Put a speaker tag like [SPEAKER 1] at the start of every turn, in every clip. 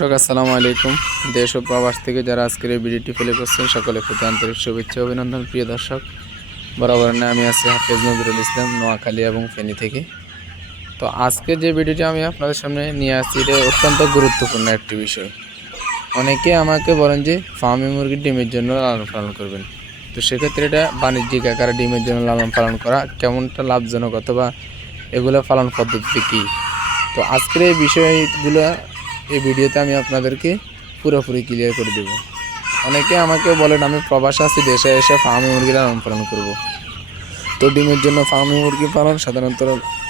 [SPEAKER 1] দর্শক, আসসালামু আলাইকুম। দেশ ও প্রবাস থেকে যারা আজকের এই ভিডিওটি ফেলে করছেন, সকলে প্রতি আন্তরিক শুভেচ্ছা অভিনন্দন, প্রিয় দর্শক। বরাবর আমি আছি হাফেজ নজরুল ইসলাম, নোয়াখালী এবং ফেনী থেকে। তো আজকে যে ভিডিওটি আমি আপনাদের সামনে নিয়ে আসছি, এটা অত্যন্ত গুরুত্বপূর্ণ একটি বিষয়। অনেকে আমাকে বলেন যে, ফার্মি মুরগির ডিমের জন্য লালন পালন করবেন। তো সেক্ষেত্রে এটা বাণিজ্যিক আকারে ডিমের জন্য লালন পালন করা কেমনটা লাভজনক অথবা এগুলো পালন পদ্ধতি কী? তো আজকের এই বিষয়গুলো এই ভিডিওতে আমি আপনাদেরকে পুরোপুরি ক্লিয়ার করে দেব। অনেকে আমাকে বলেন, আমি প্রবাস আছি, দেশে এসে ফার্মি মুরগি লালন পালন করব। তো ডিমের জন্য ফার্মি মুরগি পালন সাধারণত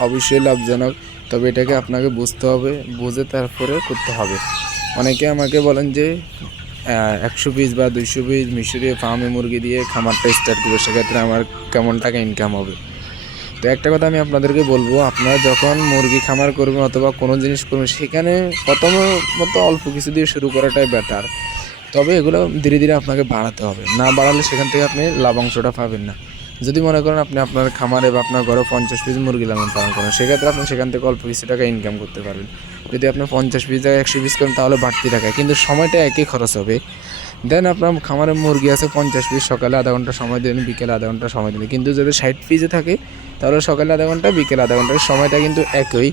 [SPEAKER 1] অবশ্যই লাভজনক, তবে এটাকে আপনাকে বুঝতে হবে, বুঝে তারপরে করতে হবে। অনেকে আমাকে বলেন যে একশো পিস বা দুইশো পিস মিশরি ফার্মি মুরগি দিয়ে খামারটা স্টার্ট করবে, সেক্ষেত্রে আমার কেমন টাকা ইনকাম হবে? তো একটা কথা আমি আপনাদেরকে বলব, আপনারা যখন মুরগি খামার করবেন অথবা কোনো জিনিস করবেন, সেখানে প্রথম মতো অল্প কিছু দিয়ে শুরু করাটাই বেটার তবে এগুলো ধীরে ধীরে আপনাকে বাড়াতে হবে। না বাড়ালে সেখান থেকে আপনি লাভাংশটা পাবেন না। যদি মনে করেন আপনি আপনার খামারে বা আপনার ঘরে পঞ্চাশ পিস মুরগি লালন পালন করেন, সেক্ষেত্রে আপনি সেখান থেকে অল্প কিছু টাকা ইনকাম করতে পারবেন। যদি আপনি পঞ্চাশ পিস একশো পিস করেন, তাহলে বাড়তি টাকা কিন্তু সময়টা একই খরচ হবে। দেন আপনার খামারে মুরগি আছে পঞ্চাশ পিস, সকালে আধা ঘণ্টা সময় দেন বিকেলে আধা ঘণ্টা সময় দেন কিন্তু যদি ষাট পিসে থাকে, তাহলে সকালে আধা ঘণ্টা, বিকেলে আধা ঘণ্টা সময়টা কিন্তু একই।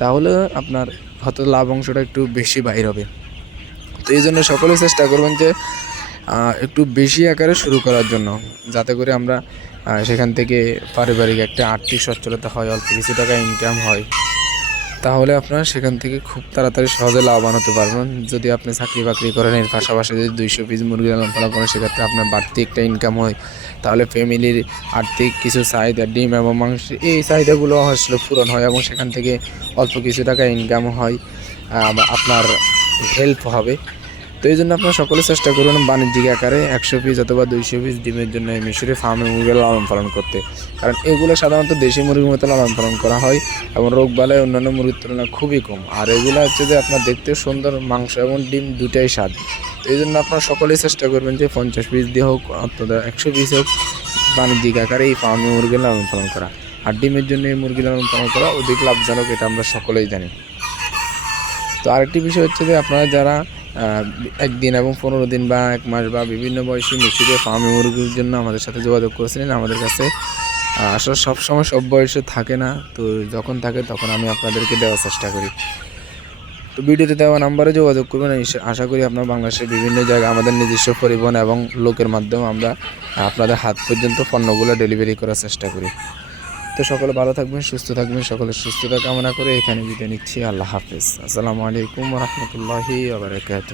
[SPEAKER 1] তাহলে আপনার হয়তো লাভ অংশটা একটু বেশি বাইর হবে। তো এই জন্য সকলে চেষ্টা করবেন যে একটু বেশি আকারে শুরু করার জন্য। যাতে করে আমরা সেখান থেকে পারিবারিক একটা আর্থিক সচ্ছলতা হয়, অল্প কিছু টাকা ইনকাম হয়। তাহলে আপনারা সেখান থেকে খুব তাড়াতাড়ি সহজে লাভবান হতে পারবেন। যদি আপনি চাকরি বাকরি করেন, এর পাশাপাশি যদি দুইশো পিস মুরগি লালন পালন করেন, সেক্ষেত্রে আপনার বাড়তি একটা ইনকাম হয়। তাহলে ফ্যামিলির আর্থিক কিছু চাহিদা, ডিম এবং মাংস, এই চাহিদাগুলো আসলে পূরণ হয় এবং সেখান থেকে অল্প কিছু টাকা ইনকাম হয় আপনার হেল্প হবে। তো এই জন্য আপনারা সকলে চেষ্টা করুন বাণিজ্যিক আকারে একশো পিস অথবা দুইশো পিস ডিমের জন্য এই মিশরে ফার্মে মুরগি লালন পালন করতে। কারণ এগুলো সাধারণত দেশি মুরগির মতো লালন পালন করা হয় এবং রোগ বালায় অন্যান্য মুরগির তুলনায় খুবই কম। আর এগুলো হচ্ছে যে আপনার দেখতে সুন্দর মাংস এবং ডিম দুটাই স্বাদ। তো এই জন্য আপনারা সকলেই চেষ্টা করবেন যে পঞ্চাশ পিস দিয়ে হোক অথবা একশো পিস হোক বাণিজ্যিক আকারে এই ফার্মে মুরগি লালন পালন করা। আর ডিমের জন্য এই মুরগি লালন পালন করা অধিক লাভজনক, এটা আমরা সকলেই জানি। তো আরেকটি বিষয় হচ্ছে যে আপনারা যারা একদিন এবং পনেরো দিন বা এক মাস বা বিভিন্ন বয়সী মিশরীয় ফার্মে মুরগির জন্য আমাদের সাথে যোগাযোগ করেছিলেন। আমাদের কাছে আসলে সবসময় সব বয়সে থাকে না। তো যখন থাকে তখন আমি আপনাদেরকে দেওয়ার চেষ্টা করি। তো ভিডিওতে দেওয়া নাম্বারে যোগাযোগ করবেন। আশা করি আপনার বাংলাদেশের বিভিন্ন জায়গায় আমাদের নিজস্ব পরিবহন এবং লোকের মাধ্যমে আমরা আপনাদের হাত পর্যন্ত পণ্যগুলো ডেলিভারি করার চেষ্টা করি। তো সকলে ভালো থাকবেন, সুস্থ থাকবেন সকলের সুস্থতা কামনা করে এখানে বিদায় নিচ্ছি। আল্লাহ হাফিজ। আসসালামু আলাইকুম রহমতুল্লাহি আবরকাত